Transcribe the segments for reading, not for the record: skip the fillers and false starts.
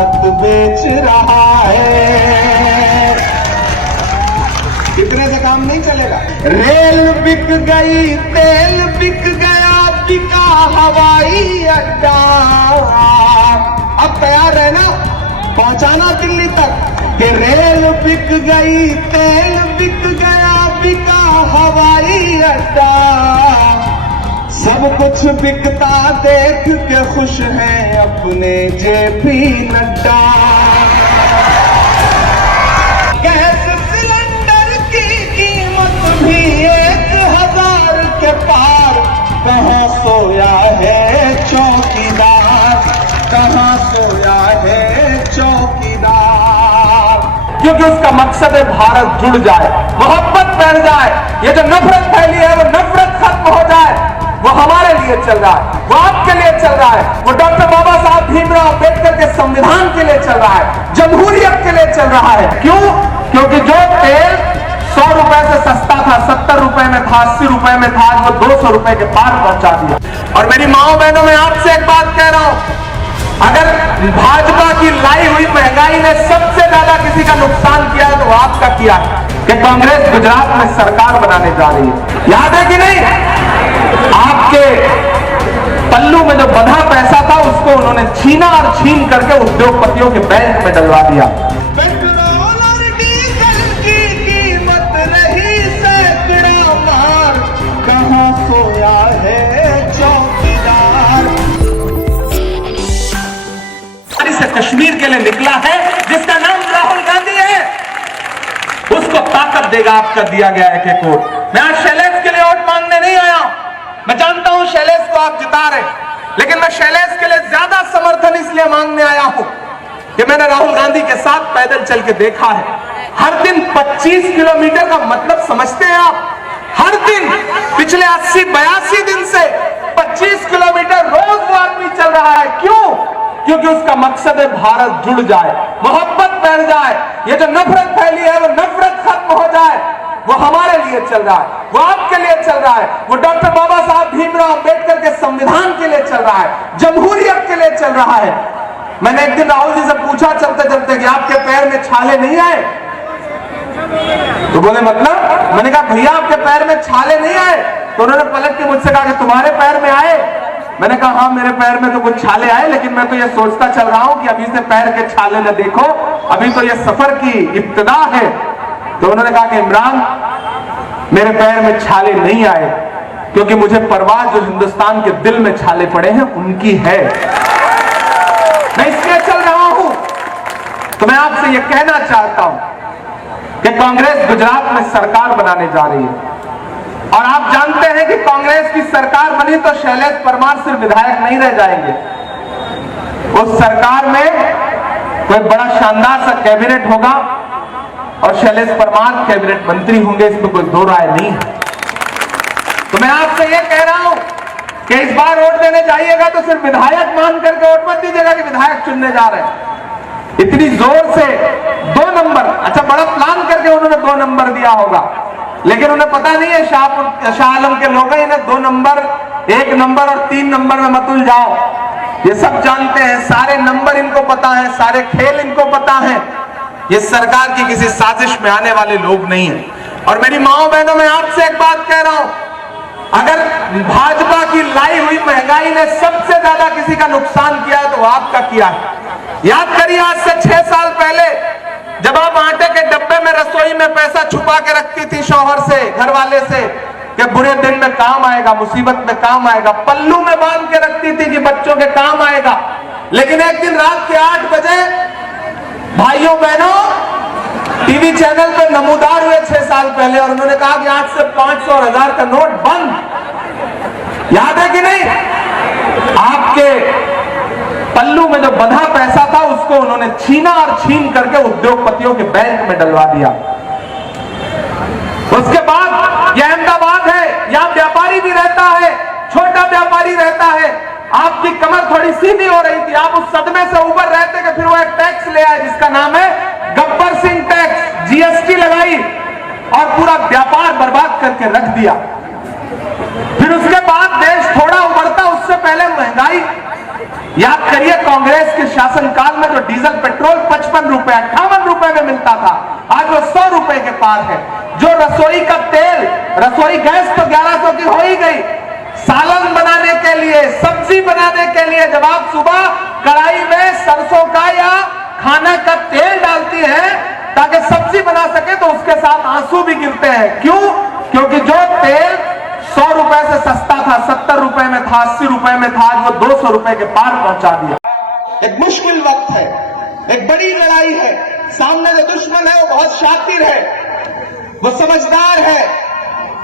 भारत बेच रहा है। इतने से काम नहीं चलेगा। रेल बिक गई, तेल बिक गया, बिका हवाई अड्डा। अब तैयार है ना पहुंचाना दिल्ली तक कि रेल बिक गई, तेल बिक गया, बिका हवाई अड्डा। सब कुछ बिकता देख के खुश हैं अपने जेपी नड्डा। गैस सिलेंडर की कीमत भी 1000 के पार। कहाँ सोया है चौकीदार, कहाँ सोया है चौकीदार। क्योंकि उसका मकसद है भारत जुड़ जाए, मोहब्बत बढ़ जाए, ये जो नफरत फैली है वो नफरत खत्म हो जाए। वो हमारे लिए चल रहा है, वो आपके लिए चल रहा है, वो डॉक्टर बाबा साहब भीमराव अंबेडकर के संविधान के लिए चल रहा है, जमहूरियत के लिए चल रहा है। क्यों? क्योंकि जो तेल 100 रुपए से सस्ता था, 70 रुपए में था, 80 रुपए में था, वो 200 रुपए के पार पहुंचा दिया। और मेरी माओ बहनों, मैं आपसे एक बात कह रहा हूं, अगर भाजपा की लाई हुई महंगाई ने सबसे ज्यादा किसी का नुकसान किया है तो आपका किया है कि कांग्रेस गुजरात में सरकार बनाने जा रही है। याद है कि नहीं? आपके पल्लू में जो बंधा पैसा था उसको उन्होंने छीना और छीन करके उद्योगपतियों के बैंक में डलवा दिया। पेट्रोल और डीजल की कीमत रही सैकड़ा मार। कहाँ सोया है चौकीदार। से कश्मीर के लिए निकला है जिसका नाम राहुल गांधी है, उसको ताकत देगा आपका दिया गया एक वोट। मैं आज शैलेश के लिए वोट मांगने नहीं आया। मैं जानता हूं शैलेश को आप जिता रहे, लेकिन मैं शैलेश के लिए ज्यादा समर्थन इसलिए मांगने आया हूं कि मैंने राहुल गांधी के साथ पैदल चल के देखा है। हर दिन 25 किलोमीटर का मतलब समझते हैं आप? हर दिन पिछले 80-82 दिन से 25 किलोमीटर रोज वो आदमी चल रहा है। क्यों? क्योंकि उसका मकसद है भारत जुड़ जाए, मोहब्बत बढ़ जाए, ये जो नफरत फैली है वो नफरत खत्म हो जाए। वो हमारे लिए चल रहा है, वो आपके लिए चल रहा है, वो डॉक्टर बाबा साहब भीमराव अंबेडकर के संविधान के लिए चल रहा है, जमहूरियत के लिए चल रहा है। मैंने एक दिन राहुल जी से पूछा चलते चलते कि आपके पैर में छाले नहीं आए? तो बोले मतलब? मैंने कहा भैया आपके पैर में छाले नहीं आए? तो उन्होंने पलट के मुझसे कहा कि तुम्हारे पैर में आए? मैंने कहा हाँ मेरे पैर में तो कुछ छाले आए, लेकिन मैं तो ये सोचता चल रहा हूं कि अभी से पैर के छाले न देखो, अभी तो ये सफर की इब्तिदा है। तो उन्होंने कहा कि इमरान मेरे पैर में छाले नहीं आए, क्योंकि मुझे परवाह जो हिंदुस्तान के दिल में छाले पड़े हैं उनकी है, मैं इसलिए चल रहा हूं। तो मैं आपसे यह कहना चाहता हूं कि कांग्रेस गुजरात में सरकार बनाने जा रही है, और आप जानते हैं कि कांग्रेस की सरकार बनी तो शैलेश परमार सिर्फ विधायक नहीं रह जाएंगे। उस सरकार में कोई बड़ा शानदार सा कैबिनेट होगा और शैलेश परमार कैबिनेट मंत्री होंगे, इसमें कोई दो राय नहीं है। तो मैं आपसे यह कह रहा हूं कि इस बार वोट देने जाइएगा तो सिर्फ विधायक मान करके वोट मत दीजिएगा कि विधायक चुनने जा रहे हैं। इतनी जोर से 2 नंबर, अच्छा बड़ा प्लान करके उन्होंने 2 नंबर दिया होगा, लेकिन उन्हें पता नहीं है शाह आलम के लोग हैं, इन्हें 2 नंबर, 1 नंबर और 3 नंबर में मत उलझाओ। ये सब जानते हैं, सारे नंबर इनको पता है, सारे खेल इनको पता है। ये सरकार की किसी साजिश में आने वाले लोग नहीं है। और मेरी माओ बहनों, मैं आपसे एक बात कह रहा हूं, अगर भाजपा की लाई हुई महंगाई ने सबसे ज्यादा किसी का नुकसान किया है तो आपका किया है। याद करिए आज से 6 साल पहले जब आप आटे के डब्बे में रसोई में पैसा छुपा के रखती थी शौहर से, घर वाले से, कि बुरे दिन में काम आएगा, मुसीबत में काम आएगा, पल्लू में बांध के रखती थी कि बच्चों के काम आएगा। लेकिन एक दिन रात के 8 बजे भाइयों बहनों टीवी चैनल पे नमूदार हुए 6 साल पहले, और उन्होंने कहा कि आज से 500 और 1000 का नोट बंद। याद है कि नहीं? आपके पल्लू में जो बंधा पैसा था उसको उन्होंने छीना और छीन करके उद्योगपतियों के बैंक में डलवा दिया। उसके बाद यह अहमदाबाद है, यहां व्यापारी भी रहता है, छोटा व्यापारी रहता है। आपकी कमर थोड़ी सीधी हो रही थी, आप उस सदमे से ऊपर रहते कि फिर वो एक टैक्स ले आए जिसका नाम है गब्बर सिंह टैक्स, जीएसटी लगाई और पूरा व्यापार बर्बाद करके रख दिया। फिर उसके बाद देश थोड़ा उभरता, उससे पहले महंगाई। याद करिए कांग्रेस के शासनकाल में जो डीजल रुपए 58 रुपए में मिलता था, आज वो 100 रुपए के पार है। जो रसोई का तेल, रसोई गैस तो 1100 की हो ही गई, सालन बनाने के लिए, सब्जी बनाने के लिए जब आप सुबह कढ़ाई में सरसों का या खाना का तेल डालती हैं ताकि सब्जी बना सके तो उसके साथ आंसू भी गिरते हैं। क्यों? क्योंकि जो तेल 100 रुपए से सस्ता था, 70 रुपए में था, 80 रुपए में था, आज वो 200 रुपए के पार पहुंचा दिया। एक मुश्किल वक्त है, एक बड़ी लड़ाई है, सामने जो दुश्मन है वो बहुत शातिर है, वो समझदार है,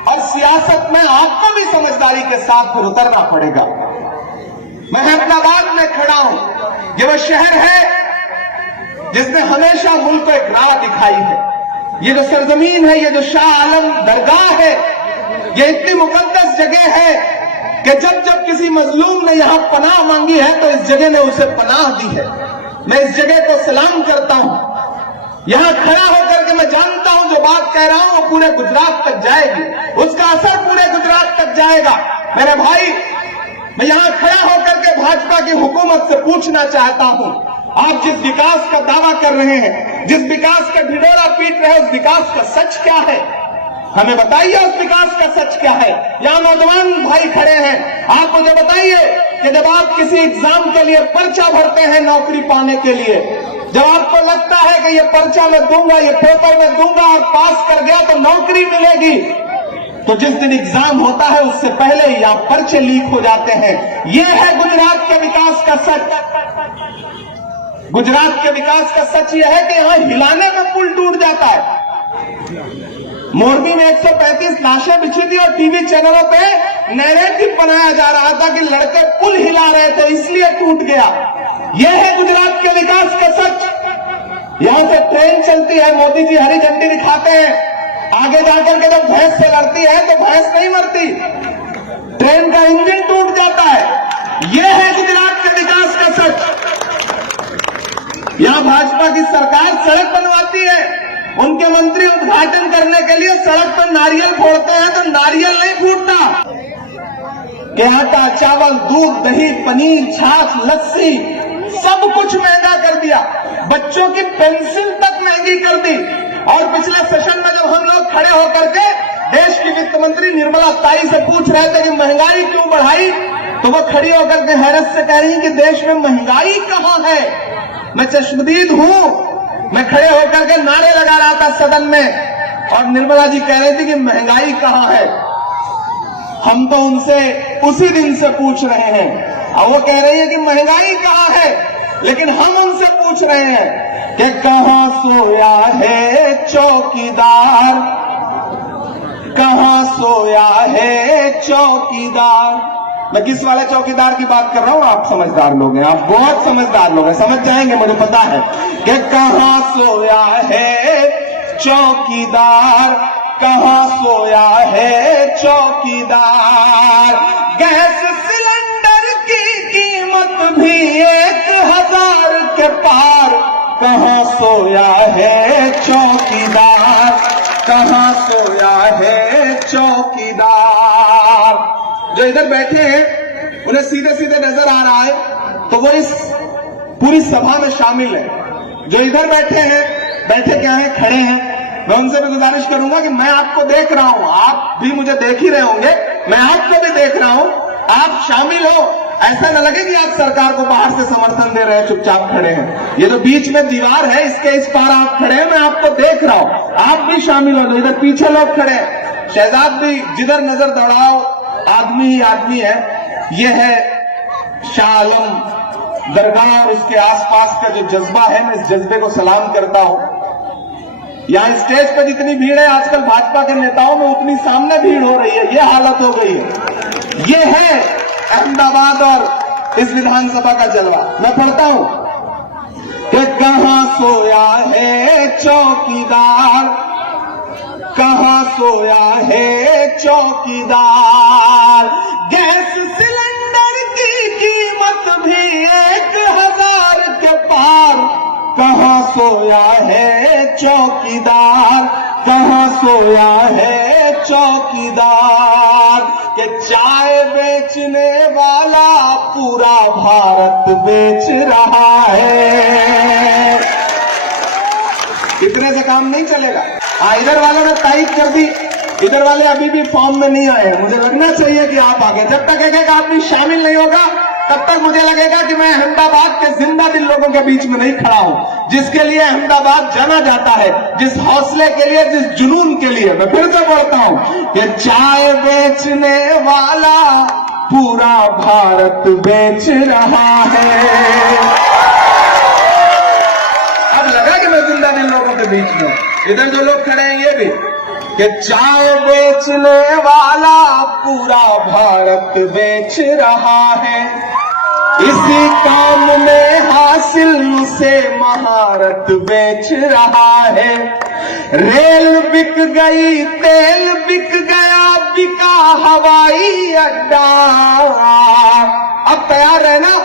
और सियासत में आपको भी समझदारी के साथ फिर उतरना पड़ेगा। मैं हैदराबाद में खड़ा हूं, ये वो शहर है जिसने हमेशा मुल्क को एक राह दिखाई है। ये जो सरजमीन है, ये जो शाह आलम दरगाह है, ये इतनी मुकद्दस जगह है कि जब जब किसी मजलूम ने यहां पनाह मांगी है तो इस जगह ने उसे पनाह दी है। मैं इस जगह को सलाम करता हूं। यहां खड़ा होकर के मैं जानता हूं जो बात कह रहा हूं वो पूरे गुजरात तक जाएगी, उसका असर पूरे गुजरात तक जाएगा। मेरे भाई, मैं यहां खड़ा होकर के भाजपा की हुकूमत से पूछना चाहता हूं, आप जिस विकास का दावा कर रहे हैं, जिस विकास का ढिढोरा पीट रहे हैं, उस विकास का सच क्या है? हमें बताइए उस विकास का सच क्या है। यहां नौजवान भाई खड़े हैं, आप मुझे बताइए कि जब आप किसी एग्जाम के लिए पर्चा भरते हैं नौकरी पाने के लिए, जब आपको लगता है कि ये पर्चा मैं दूंगा, ये पेपर मैं दूंगा और पास कर गया तो नौकरी मिलेगी, तो जिस दिन एग्जाम होता है उससे पहले ही आप पर्चे लीक हो जाते हैं। ये है गुजरात के विकास का सच। गुजरात के विकास का सच यह है कि यहां हिलाने में पुल टूट जाता है। मोरबी में 135 लाशें बिछी थी और टीवी चैनलों पे नैरेटिव बनाया जा रहा था कि लड़के पुल हिला रहे थे इसलिए टूट गया। यह है गुजरात के विकास का सच। यहां से ट्रेन चलती है, मोदी जी हरी झंडी दिखाते हैं, आगे जाकर के जब भैंस से लड़ती है तो भैंस नहीं मरती, ट्रेन का इंजन टूट जाता है। यह है गुजरात के विकास का सच। यहां भाजपा की सरकार सड़क बनवाती है, उनके मंत्री उद्घाटन करने के लिए सड़क पर नारियल फोड़ते हैं तो नारियल नहीं फूटता। कि आटा, चावल, दूध, दही, पनीर, छाछ, लस्सी सब कुछ महंगा कर दिया, बच्चों की पेंसिल तक महंगी कर दी। और पिछले सेशन में जब हम लोग खड़े होकर के देश की वित्त मंत्री निर्मला ताई से पूछ रहे थे कि महंगाई क्यों बढ़ाई, तो वो खड़ी होकर के हैरत से कह रही है कि देश में महंगाई कहां है। मैं चश्मदीद हूं, मैं खड़े होकर के नारे लगा रहा था सदन में और निर्मला जी कह रही थी कि महंगाई कहां है। हम तो उनसे उसी दिन से पूछ रहे हैं और वो कह रही है कि महंगाई कहां है, लेकिन हम उनसे पूछ रहे हैं कि कहां सोया है चौकीदार, कहां सोया है चौकीदार। मैं किस वाले चौकीदार की बात कर रहा हूं? आप समझदार लोग हैं, आप बहुत समझदार लोग हैं, समझ जाएंगे, मुझे पता है कि कहां सोया है चौकीदार, कहां सोया है चौकीदार। गैस सिलेंडर की कीमत भी 1000 के पार, कहां सोया है चौकीदार, कहां सोया है चौकीदार। जो इधर बैठे हैं उन्हें सीधे सीधे नजर आ रहा है तो वो इस पूरी सभा में शामिल है। जो इधर बैठे हैं, बैठे क्या हैं, खड़े हैं, मैं उनसे भी गुजारिश करूंगा कि मैं आपको देख रहा हूं, आप भी मुझे देख ही रहे होंगे, मैं आपको भी देख रहा हूं, आप शामिल हो। ऐसा न लगे कि आप सरकार को बाहर से समर्थन दे रहे हैं, चुपचाप खड़े हैं। ये जो बीच में दीवार है इसके इस पार आप खड़े हैं, मैं आपको देख रहा हूं, आप भी शामिल हो। इधर पीछे लोग खड़े हैं, शहजाद भी, जिधर नजर दौड़ाओ आदमी ही आदमी है। ये है शाह आलम दरगाह और उसके आसपास का जो जज्बा है, मैं इस जज्बे को सलाम करता हूं। यहां स्टेज पर जितनी भीड़ है आजकल भाजपा के नेताओं में उतनी सामने भीड़ हो रही है, ये हालत हो गई है। ये है अहमदाबाद और इस विधानसभा का जलवा। मैं पढ़ता हूं कि कहां सोया है चौकीदार, कहां सोया है चौकीदार। गैस सिलेंडर की कीमत भी 1000 के पार, कहां सोया है चौकीदार, कहां सोया है चौकीदार। कि चाय बेचने वाला पूरा भारत बेच रहा है, काम नहीं चलेगा। इधर वालों ने तारीफ कर दी, इधर वाले अभी भी फॉर्म में नहीं आए हैं। मुझे लगना चाहिए कि आप आगे, जब तक एक एक आदमी शामिल नहीं होगा तब तक मुझे लगेगा कि मैं अहमदाबाद के जिंदा दिल लोगों के बीच में नहीं खड़ा हूं, जिसके लिए अहमदाबाद जाना जाता है, जिस हौसले के लिए, जिस जुनून के लिए। मैं फिर से बोलता हूं कि चाय बेचने वाला पूरा भारत बेच रहा है। अब लगा कि मैं जिंदा दिल लोगों के बीच में, इधर जो लोग खड़े हैं ये भी, कि चाय बेचने वाला पूरा भारत बेच रहा है, इसी काम में हासिल उसे महारत बेच रहा है। रेल बिक गई, तेल बिक गया, बिका हवाई अड्डा। अब तैयार है ना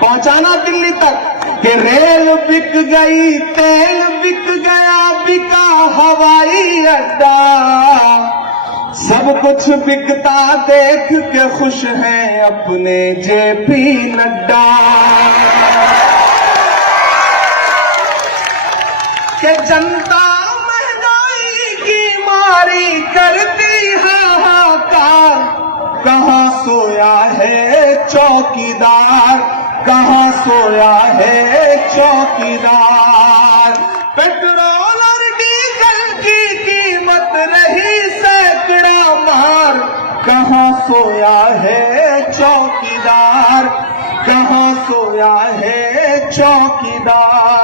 पहुंचाना दिल्ली तक कि रेल बिक गई, तेल बिक गया, बिका हवाई अड्डा। सब कुछ बिकता देख के खुश हैं अपने जेपी नड्डा। कि जनता महंगाई की मारी करती हाहाकार, कहाँ सोया है चौकीदार, कहाँ सोया है चौकीदार। पेट्रोल और डीजल की कीमत रही सैकड़ा मार, कहाँ सोया है चौकीदार, कहाँ सोया है चौकीदार।